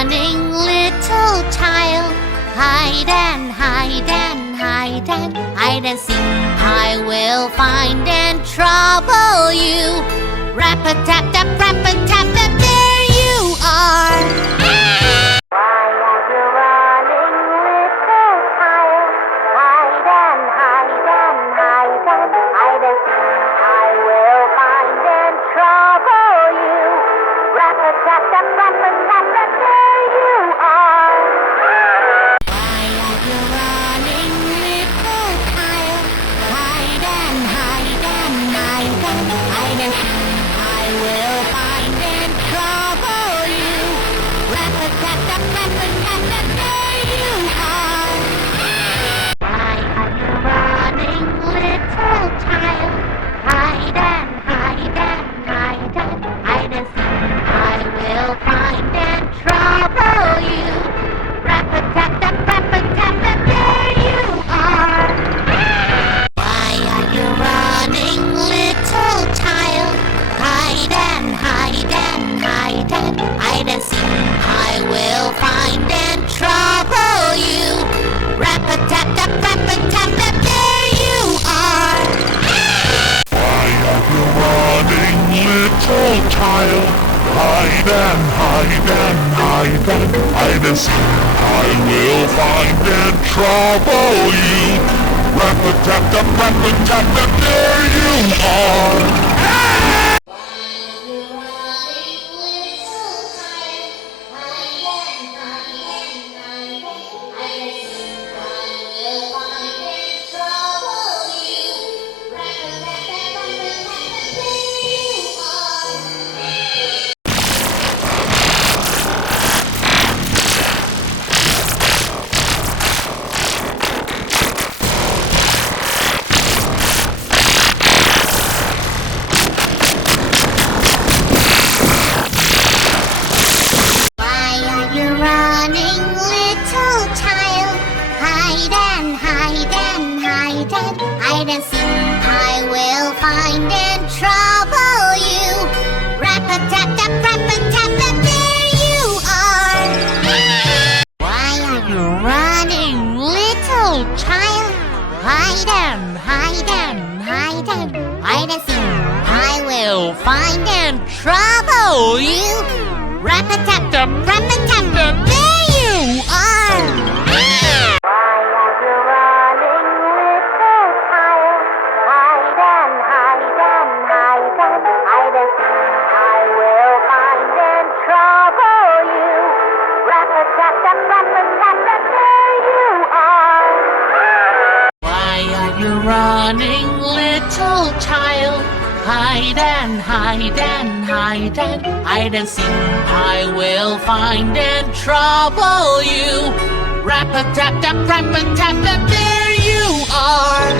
running, little child? Hide and hide and hide and hide and seek. I will find and trouble you. Rap-a-tap-tap, rap-a-tap-tap, there you are. Why are you running, little child? Hide and hide and hide and hide and seek. I will find and trouble you. Rap-a-tap-tap, rap-a-tap-tap, there you are. Why are you running, little child? Hide and hide and hide and hide and seek. I will find and trouble you. Rap-a-tap-tap, rap-a-tap-tap, there you are. Why are you running, little child? Hide and hide and hide and hide and seek. I will find and trouble you. Rap-a-tap-tap, rap-a-tap-tap, there you are. Why are you running, little child? Hide and hide and hide and hide and seek. I will find and trouble you. Rap-a-tap-tap, rap-a-tap-tap, there you are. Why are you running, little child? Hide and hide and hide and hide and seek. I will find and trouble you. Rap-a-tap-tap, rap-a-tap-tap, there you are. Find and trouble you. Rap-a-tap-tap, rap-a-tap-tap, there you are. Why are you running, little child? Hide and hide and hide and hide and seek. I will find and trouble you. Rap-a-tap-tap, rap-a-tap-tap, there you are. Why are you running, little child? Hide and hide and hide and hide and seek. I will find and trouble you. Rap-a-tap-tap, rap-a-tap-tap, there you are.